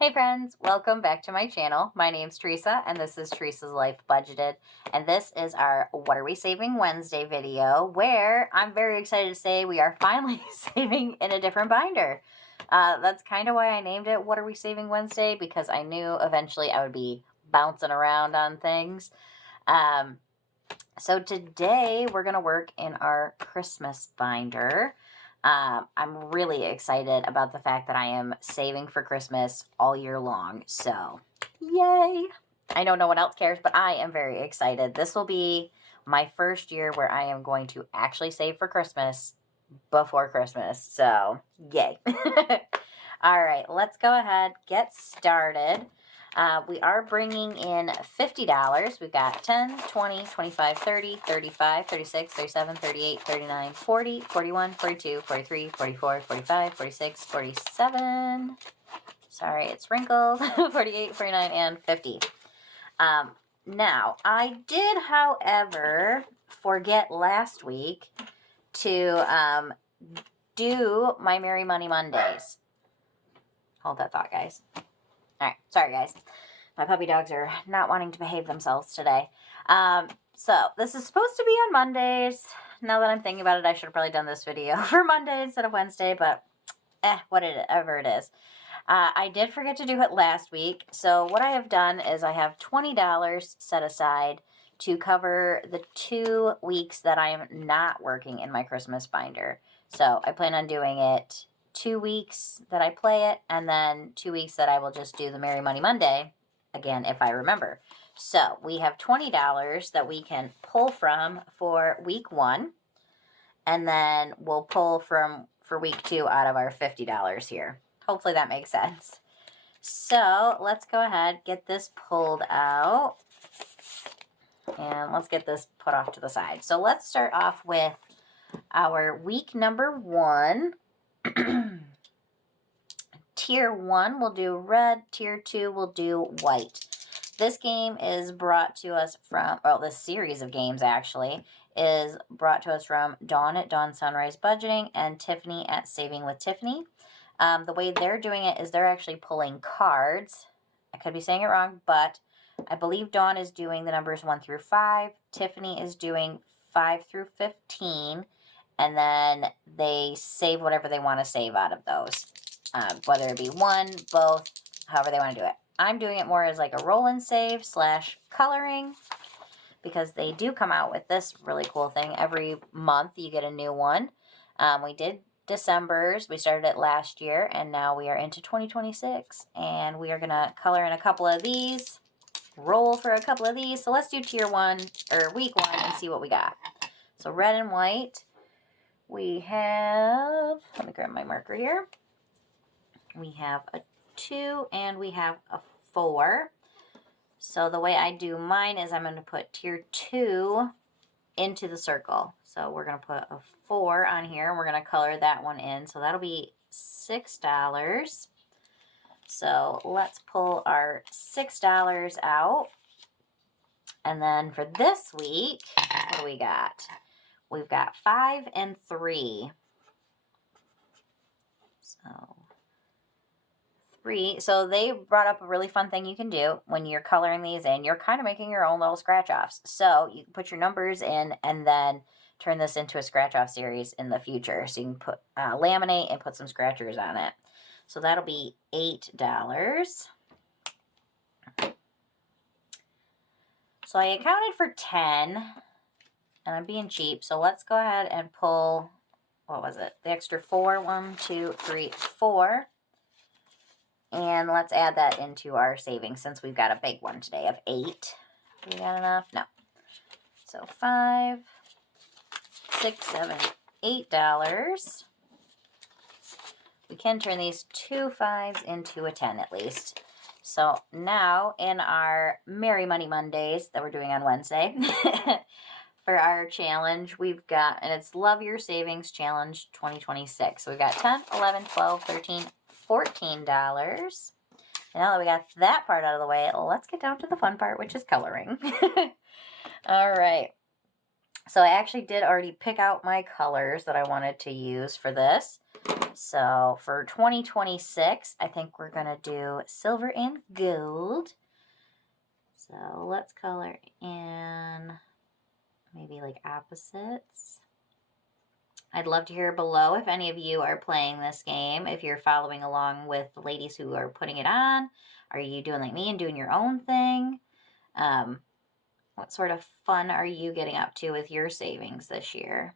Hey friends, welcome back to my channel. My name's Teresa and this is Teresa's Life Budgeted. And this is our What Are We Saving Wednesday video where I'm very excited to say we are finally saving in a different binder. That's kind of why I named it What Are We Saving Wednesday, because I knew eventually I would be bouncing around on things. So today we're going to work in our Christmas binder. I'm really excited about the fact that I am saving for Christmas all year long. So, yay! I know no one else cares, but I am very excited. This will be my first year where I am going to actually save for Christmas before Christmas. So, yay. All right, let's go ahead, get started. We are bringing in $50. We've got 10, 20, 25, 30, 35, 36, 37, 38, 39, 40, 41, 42, 43, 44, 45, 46, 47. Sorry, it's wrinkled. 48, 49, and 50. Now, I did, however, forget last week to do my Merry Money Mondays. Hold that thought, guys. All right, sorry guys. My puppy dogs are not wanting to behave themselves today. So this is supposed to be on Mondays. Now that I'm thinking about it, I should have probably done this video for Monday instead of Wednesday, but whatever it is. I did forget to do it last week. So what I have done is I have $20 set aside to cover the 2 weeks that I am not working in my Christmas binder. So I plan on doing it 2 weeks that I play it, and then 2 weeks that I will just do the Merry Money Monday, again, if I remember. So we have $20 that we can pull from for week 1, and then we'll pull from for week 2 out of our $50 here. Hopefully that makes sense. So let's go ahead, get this pulled out, and let's get this put off to the side. So let's start off with our week number 1. Tier 1 will do red, Tier 2 will do white. This game is brought to us from, well, this series of games actually, is brought to us from Dawn at Dawn Sunrise Budgeting and Tiffany at Saving with Tiffany. The way they're doing it is they're actually pulling cards. I could be saying it wrong, but I believe Dawn is doing the numbers 1 through 5. Tiffany is doing 5 through 15. And then they save whatever they want to save out of those. Whether it be 1, both, however they want to do it. I'm doing it more as like a roll and save / coloring, because they do come out with this really cool thing. Every month you get a new one. We did December's. We started it last year, and now we are into 2026. And we are going to color in a couple of these, roll for a couple of these. So let's do Tier 1, or Week 1, and see what we got. So red and white. We have, let me grab my marker here. We have a 2 and we have a 4. So the way I do mine is I'm going to put Tier 2 into the circle. So we're going to put a 4 on here, and we're going to color that one in. So that'll be $6. So let's pull our $6 out. And then for this week, what do we got? We've got 5 and 3. So 3. So they brought up a really fun thing you can do when you're coloring these in. You're kind of making your own little scratch-offs. So you can put your numbers in and then turn this into a scratch-off series in the future. So you can put laminate and put some scratchers on it. So that'll be $8. So I accounted for 10. And I'm being cheap, so let's go ahead and pull, what was it? The extra 4. 1, 2, 3, 4. And let's add that into our savings since we've got a big one today of 8. Do we got enough? No. So 5, 6, 7, $8. We can turn these 2 5s into a 10 at least. So now in our Merry Money Mondays that we're doing on Wednesday, for our challenge, we've got, and it's Love Your Savings Challenge 2026. So we've got 10, 11, 12, 13, $14. And now that we got that part out of the way, let's get down to the fun part, which is coloring. All right. So I actually did already pick out my colors that I wanted to use for this. So for 2026, I think we're going to do silver and gold. So let's color in maybe like opposites. I'd love to hear below if any of you are playing this game, if you're following along with the ladies who are putting it on. Are you doing like me and doing your own thing? What sort of fun are you getting up to with your savings this year?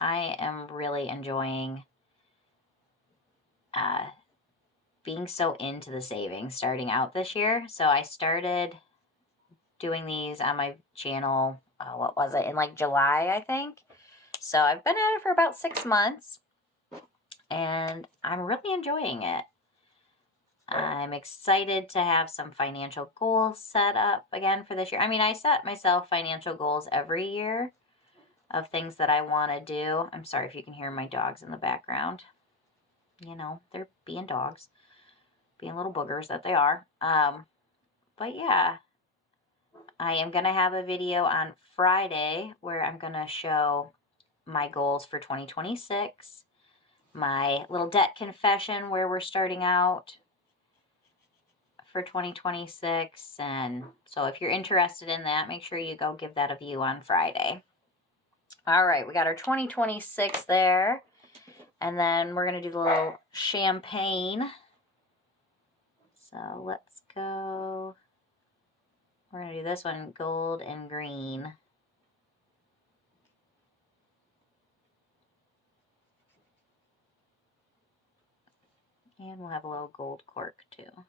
I am really enjoying being so into the savings starting out this year. So I started doing these on my channel, what was it, in like July, I think. So I've been at it for about 6 months, and I'm really enjoying it. I'm excited to have some financial goals set up again for this year. I mean, I set myself financial goals every year of things that I want to do. I'm sorry if you can hear my dogs in the background. You know, they're being dogs, being little boogers that they are. But yeah, I am going to have a video on Friday where I'm going to show my goals for 2026, my little debt confession where we're starting out for 2026. And so if you're interested in that, make sure you go give that a view on Friday. All right, we got our 2026 there. And then we're going to do the little champagne. So let's go. We're going to do this one gold and green. And we'll have a little gold cork too.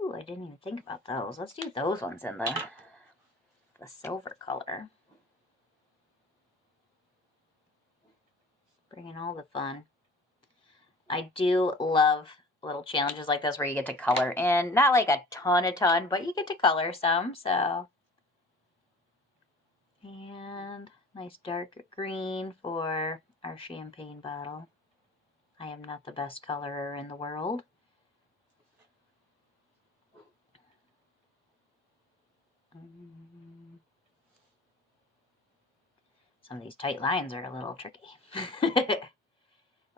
Ooh, I didn't even think about those. Let's do those ones in the silver color. Bringing all the fun. I do love little challenges like this where you get to color in. Not like a ton, but you get to color some, so. And nice dark green for our champagne bottle. I am not the best colorer in the world. Some of these tight lines are a little tricky.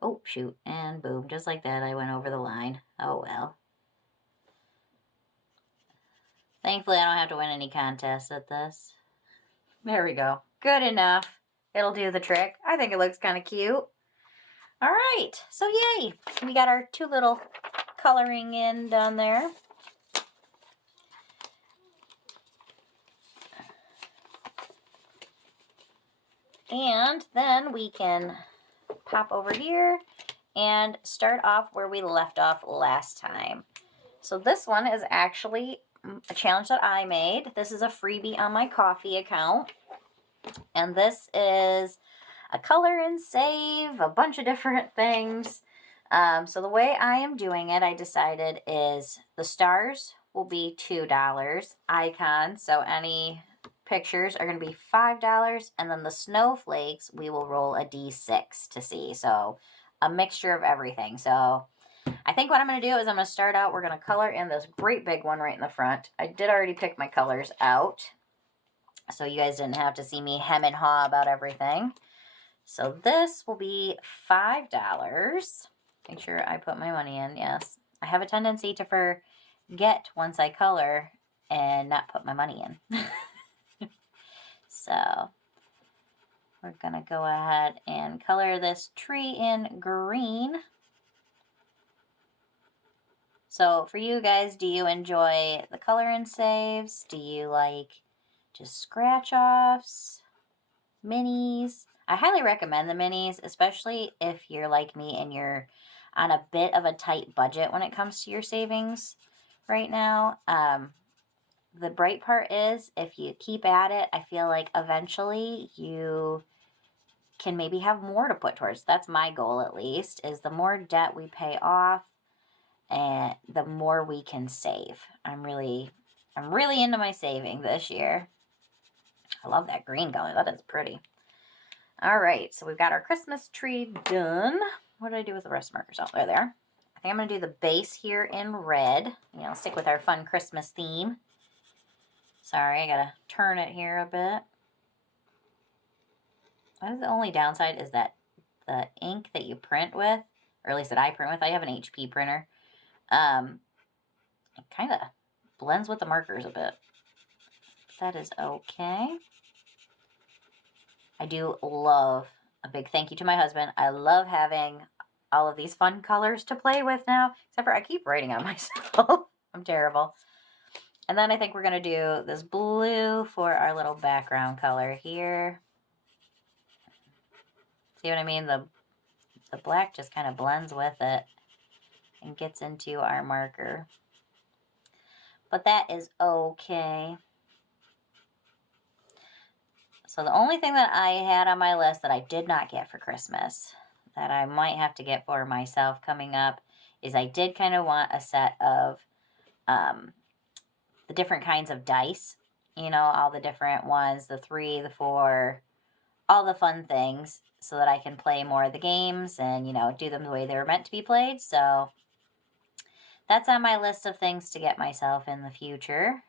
Oh, shoot. And boom. Just like that, I went over the line. Oh, well. Thankfully, I don't have to win any contests at this. There we go. Good enough. It'll do the trick. I think it looks kind of cute. All right. So, yay. We got our 2 little coloring in down there. And then we can pop over here and start off where we left off last time. So this one is actually a challenge that I made. This is a freebie on my coffee account. And this is a color and save, a bunch of different things. So the way I am doing it, I decided is the stars will be $2. Icons, so any pictures are going to be $5, and then the snowflakes, we will roll a D6 to see. So a mixture of everything. So I think what I'm going to do is I'm going to start out, we're going to color in this great big one right in the front. I did already pick my colors out, so you guys didn't have to see me hem and haw about everything. So this will be $5. Make sure I put my money in, yes. I have a tendency to forget once I color and not put my money in. So we're going to go ahead and color this tree in green. So for you guys, do you enjoy the color and saves? Do you like just scratch offs, minis? I highly recommend the minis, especially if you're like me and you're on a bit of a tight budget when it comes to your savings right now. The bright part is if you keep at it, I feel like eventually you can maybe have more to put towards. That's my goal, at least, is the more debt we pay off and the more we can save. I'm really into my saving this year. I love that green color. That is pretty. All right, so we've got our Christmas tree done. What did I do with the rest markers? Oh, there they are. I think I'm going to do the base here in red. You know, stick with our fun Christmas theme. Sorry, I got to turn it here a bit. What is the only downside is that the ink that you print with, or at least that I print with, I have an HP printer, it kind of blends with the markers a bit. That is okay. I do love, a big thank you to my husband. I love having all of these fun colors to play with now, except for I keep writing on myself. I'm terrible. And then I think we're going to do this blue for our little background color here. See what I mean? The black just kind of blends with it and gets into our marker. But that is okay. So the only thing that I had on my list that I did not get for Christmas, that I might have to get for myself coming up, is I did kind of want a set of the different kinds of dice. You know, all the different ones, the 3, the 4, all the fun things, so that I can play more of the games and, you know, do them the way they were meant to be played. So that's on my list of things to get myself in the future.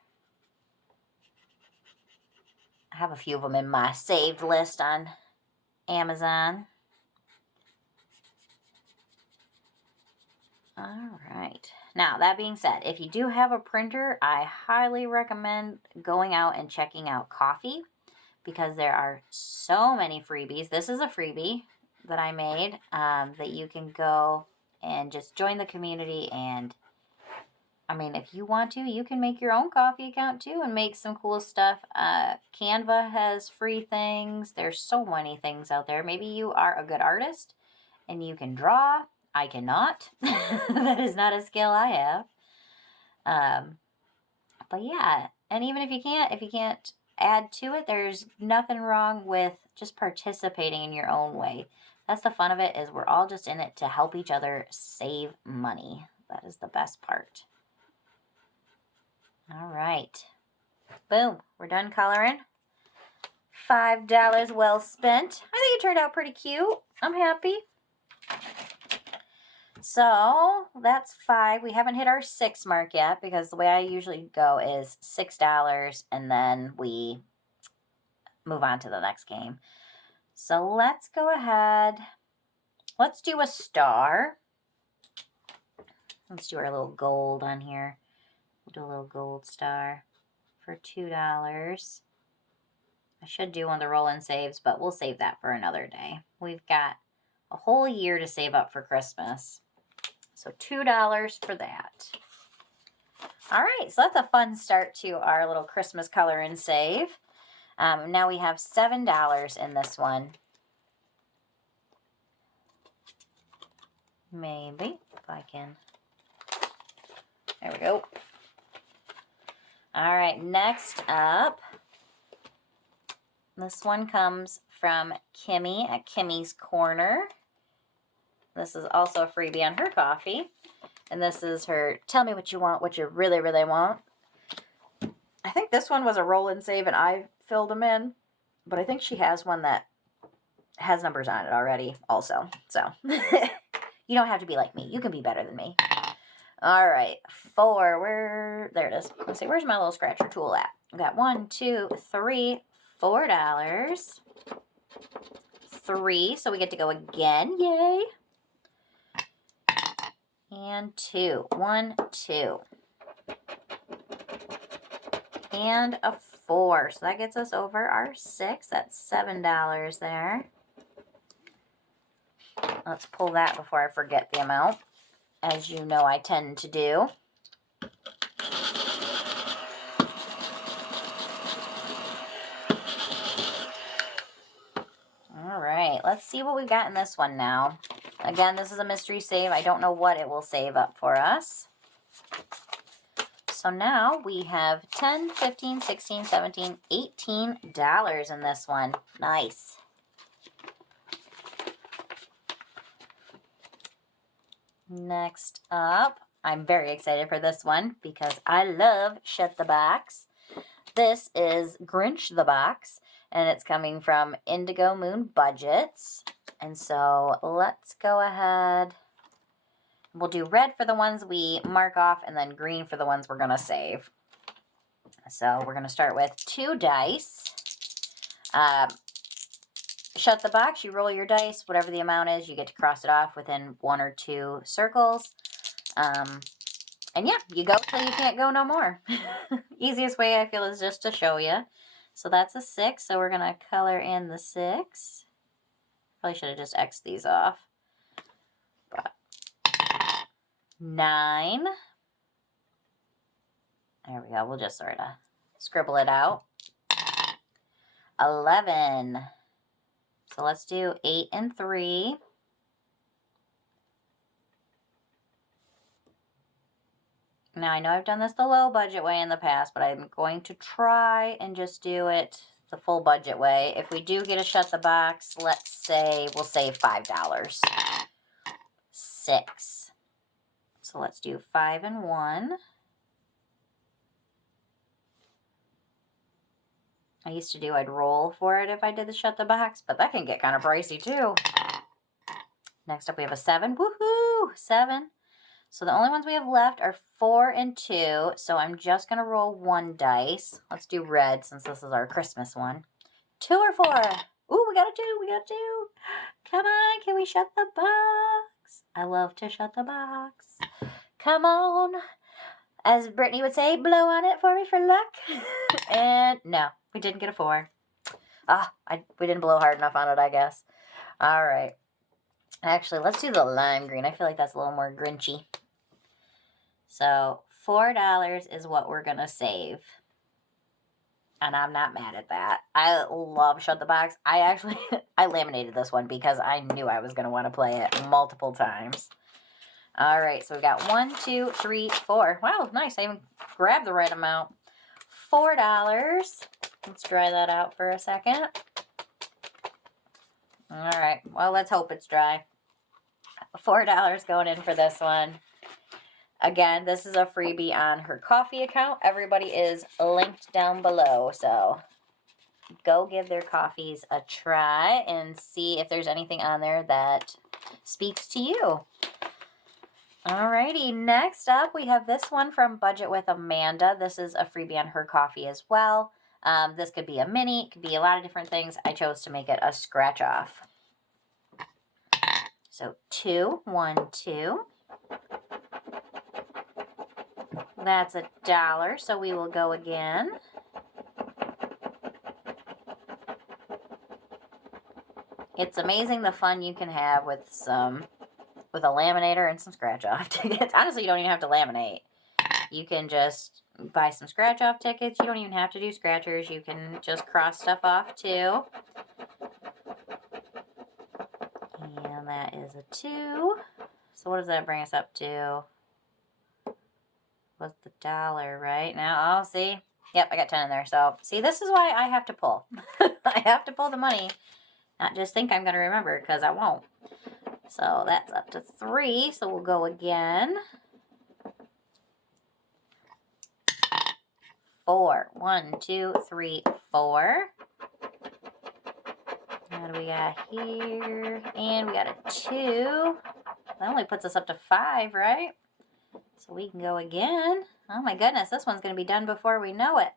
I have a few of them in my saved list on Amazon. All right. Now, that being said, if you do have a printer, I highly recommend going out and checking out Ko-fi, because there are so many freebies. This is a freebie that I made that you can go and just join the community. And I mean, if you want to, you can make your own Ko-fi account too and make some cool stuff. Canva has free things. There's so many things out there. Maybe you are a good artist and you can draw. I cannot. That is not a skill I have. But yeah, and even if you can't add to it, there's nothing wrong with just participating in your own way. That's the fun of it, is we're all just in it to help each other save money. That is the best part. All right. Boom. We're done coloring. $5 well spent. I think it turned out pretty cute. I'm happy. So that's 5. We haven't hit our 6 mark yet, because the way I usually go is $6 and then we move on to the next game. So let's go ahead. Let's do a star. Let's do our little gold on here. We'll do a little gold star for $2. I should do one of the roll-in saves, but we'll save that for another day. We've got a whole year to save up for Christmas. So $2 for that. All right, so that's a fun start to our little Christmas color and save. Now we have $7 in this one. Maybe, if I can. There we go. All right, next up, this one comes from Kimmy at Kimmy's Corner. This is also a freebie on her Ko-fi. And this is her, tell me what you want, what you really, really want. I think this one was a roll and save and I filled them in. But I think she has one that has numbers on it already also. So, you don't have to be like me. You can be better than me. All right, 4, there it is. Let's see, where's my little scratcher tool at? I've got 1, 2, 3, $4. 3, so we get to go again. Yay. And 2. 1, 2. And a 4. So that gets us over our 6. That's $7 there. Let's pull that before I forget the amount, as you know I tend to do. All right, let's see what we've got in this one now. Again, this is a mystery save. I don't know what it will save up for us. So now we have $10, $15, $16, $17, $18 in this one. Nice. Next up, I'm very excited for this one because I love Shut the Box. This is Grinch the Box, and it's coming from IndigoMoonBudgets. And so let's go ahead. We'll do red for the ones we mark off and then green for the ones we're going to save. So we're going to start with 2 dice. shut the box, you roll your dice, whatever the amount is, you get to cross it off within 1 or 2 circles. And yeah, you go till you can't go no more. Easiest way I feel is just to show you. So that's a 6, so we're going to color in the 6. Probably should have just X'd these off. But 9. There we go. We'll just sort of scribble it out. 11. So let's do 8 and 3. Now, I know I've done this the low budget way in the past, but I'm going to try and just do it the full budget way. If we do get a shut the box, let's say we'll save $5. 6. So let's do 5 and 1. I used to do, I'd roll for it if I did the shut the box, but that can get kind of pricey too. Next up we have a 7. Woohoo! 7. So the only ones we have left are 4 and 2. So I'm just going to roll 1 dice. Let's do red since this is our Christmas one. 2 or 4. Ooh, we got a 2. We got a 2. Come on, can we shut the box? I love to shut the box. Come on. As Brittany would say, blow on it for me for luck. And no, we didn't get a 4. We didn't blow hard enough on it, I guess. All right. Actually, let's do the lime green. I feel like that's a little more grinchy. So $4 is what we're going to save. And I'm not mad at that. I love Shut the Box. I laminated this one because I knew I was going to want to play it multiple times. All right, so we got 1, 2, 3, 4. Wow, nice. I even grabbed the right amount. $4. Let's dry that out for a second. All right, well, let's hope it's dry. $4 going in for this one. Again, this is a freebie on her coffee account. Everybody is linked down below, so go give their coffees a try and see if there's anything on there that speaks to you. Alrighty, next up we have this one from BudgetWithAmanda. This is a freebie on her coffee as well. This could be a mini, it could be a lot of different things. I chose to make it a scratch off. So 2, 1, 2. That's $1, so we will go again. It's amazing the fun you can have with a laminator and some scratch-off tickets. Honestly, you don't even have to laminate. You can just buy some scratch-off tickets. You don't even have to do scratchers. You can just cross stuff off too. And that is a 2. So what does that bring us up to? Was the $1 right now? Oh, see? Yep, I got 10 in there. So, see, this is why I have to pull. I have to pull the money. Not just think I'm going to remember, because I won't. So, that's up to 3. So, we'll go again. 4. 1, 2, 3, 4. What do we got here? And we got a 2. That only puts us up to 5, right? So we can go again. Oh my goodness, this one's going to be done before we know it.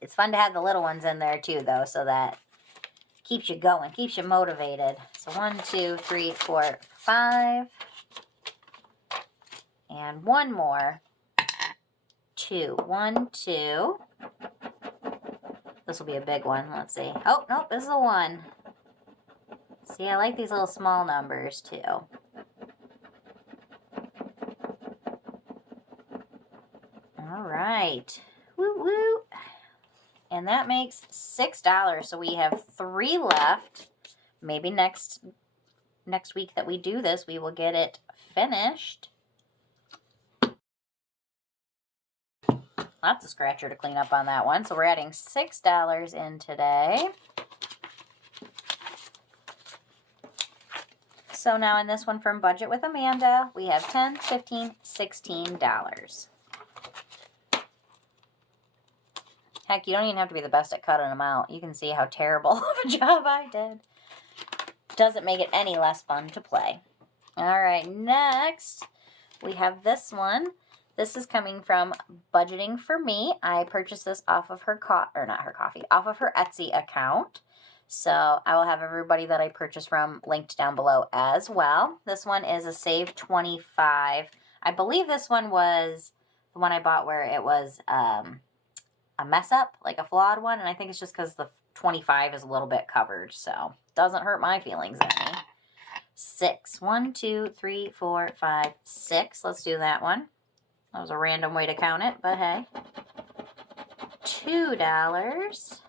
It's fun to have the little ones in there too, though, so that keeps you going, keeps you motivated. So 1, 2, 3, 4, 5. And one more. 2. 1, 2. This will be a big one. Let's see. Oh, nope, this is a 1. See, I like these little small numbers too. All right. Woo woo. And that makes $6. So we have 3 left. Maybe next week that we do this, we will get it finished. Lots of scratcher to clean up on that one. So we're adding $6 in today. So now in this one from Budget with Amanda, we have $10, $15, $16. Heck, you don't even have to be the best at cutting them out. You can see how terrible of a job I did. Doesn't make it any less fun to play. All right, next we have this one. This is coming from Budgeting for Me. I purchased this off of her off of her Etsy account. So I will have everybody that I purchased from linked down below as well. This one is a save 25. I believe this one was the one I bought where it was a mess up, like a flawed one. And I think it's just because the 25 is a little bit covered. So doesn't hurt my feelings any. 6. 1, 2, 3, 4, 5, 6. Let's do that one. That was a random way to count it, but hey. $2.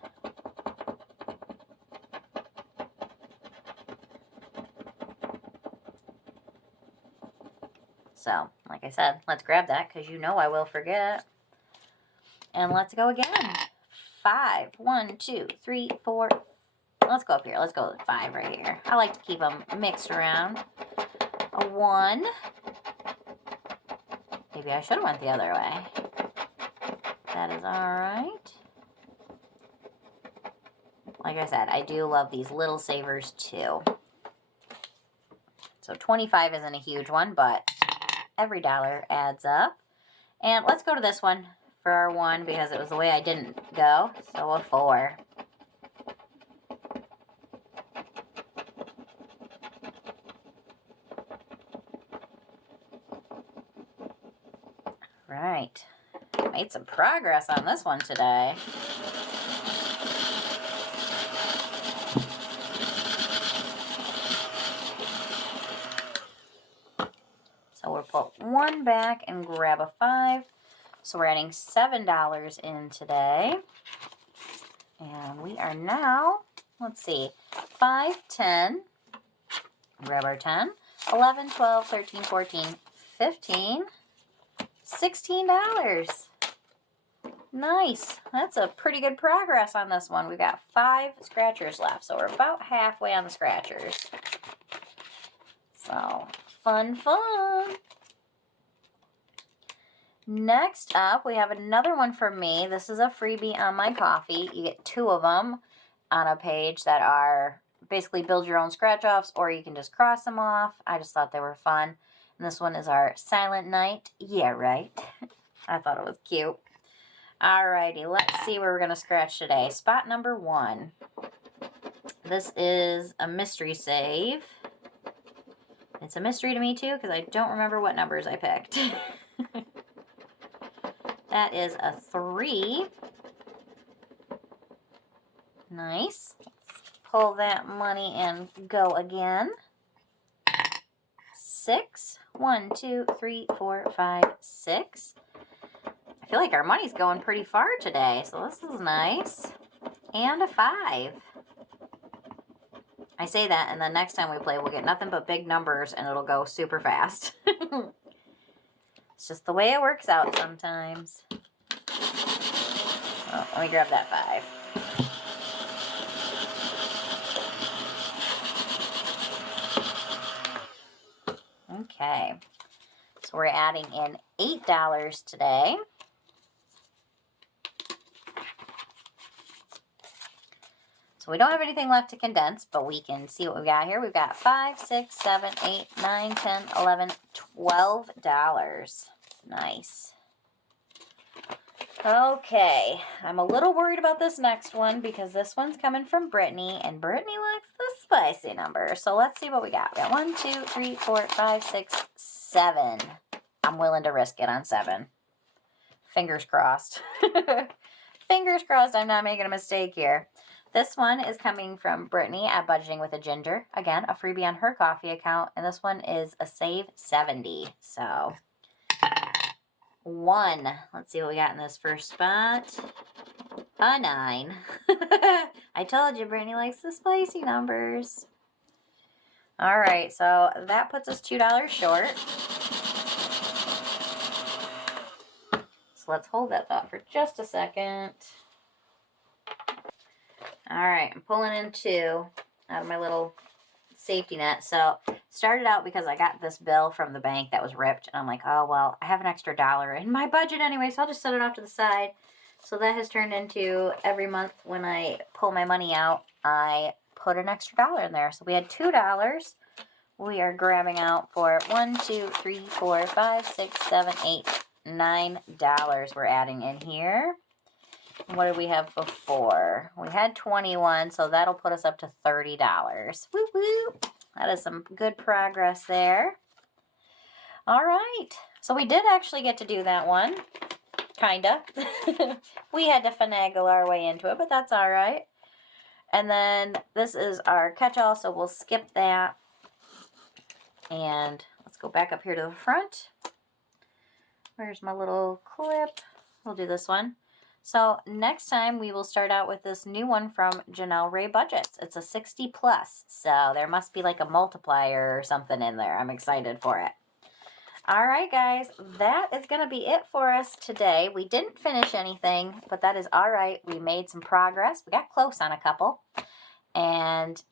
So, like I said, let's grab that because you know I will forget. And let's go again. 5. 1, 2, 3, 4. Let's go up here. Let's go with 5 right here. I like to keep them mixed around. A 1. Maybe I should have went the other way. That is all right. Like I said, I do love these little savers too. So 25 isn't a huge one, but every dollar adds up. And let's go to this one for our 1 because it was the way I didn't go. So a 4. Right. Made some progress on this one today. So we'll put 1 back and grab a 5. So we're adding $7 in today. And we are now, let's see, 5, 10. Grab our 10. 11, 12, 13, 14, 15. $16. Nice. That's a pretty good progress on this one. We've got 5 scratchers left. So we're about halfway on the scratchers. So, fun, fun. Next up, we have another one for me. This is a freebie on my coffee. You get 2 of them on a page that are basically build your own scratch-offs, or you can just cross them off. I just thought they were fun. And this one is our Silent Night. Yeah, right. I thought it was cute. Alrighty, let's see where we're going to scratch today. Spot number 1. This is a mystery save. It's a mystery to me too because I don't remember what numbers I picked. That is a 3. Nice. Let's pull that money and go again. 6. 1, 2, 3, 4, 5, 6. I feel like our money's going pretty far today, so this is nice. And a 5. I say that, and the next time we play, we'll get nothing but big numbers, and it'll go super fast. It's just the way it works out sometimes. Oh, let me grab that 5. Okay, so we're adding in $8 today. So we don't have anything left to condense, but we can see what we got here. We've got 5, 6, 7, 8, 9, 10, 11, $12. Nice. Okay, I'm a little worried about this next one because this one's coming from Brittany, and Brittany likes the spicy number. So let's see what we got. We got 1, 2, 3, 4, 5, 6, 7. I'm willing to risk it on 7. Fingers crossed. Fingers crossed I'm not making a mistake here. This one is coming from Brittany at BudgetingwithaGinger. Again, a freebie on her coffee account, and this one is a save 70. So 1. Let's see what we got in this first spot. A 9. I told you Brittany likes the spicy numbers. All right, so that puts us $2 short. So let's hold that thought for just a second. All right, I'm pulling in 2 out of my little safety net. So started out because I got this bill from the bank that was ripped, and I'm like, oh, well, I have an extra $1 in my budget anyway, so I'll just set it off to the side. So that has turned into every month when I pull my money out, I put an extra $1 in there. So we had $2. We are grabbing out for 1, 2, 3, 4, 5, 6, 7, 8, $9 we're adding in here. What did we have before? We had 21, so that'll put us up to $30. Woo woo. That is some good progress there. All right. So we did actually get to do that one. Kinda. We had to finagle our way into it, but that's all right. And then this is our catch-all, so we'll skip that. And let's go back up here to the front. Where's my little clip? We'll do this one. So next time we will start out with this new one from Janelle Ray Budgets. It's a 60 plus, so there must be like a multiplier or something in there. I'm excited for it. All right, guys, that is going to be it for us today. We didn't finish anything, but that is all right. We made some progress. We got close on a couple, and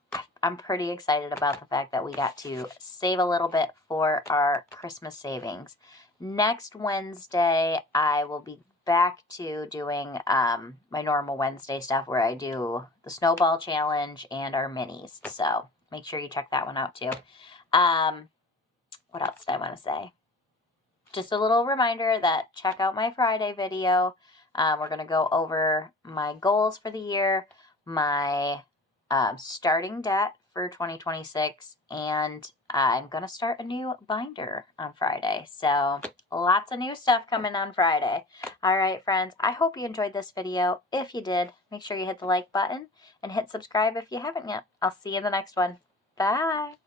I'm pretty excited about the fact that we got to save a little bit for our Christmas savings. Next Wednesday, I will be back to doing my normal Wednesday stuff where I do the snowball challenge and our minis. So make sure you check that one out too. What else did I want to say? Just a little reminder that check out my Friday video. We're going to go over my goals for the year, my starting debt for 2026, and I'm going to start a new binder on Friday. So lots of new stuff coming on Friday. All right, friends, I hope you enjoyed this video. If you did, make sure you hit the like button and hit subscribe if you haven't yet. I'll see you in the next one. Bye.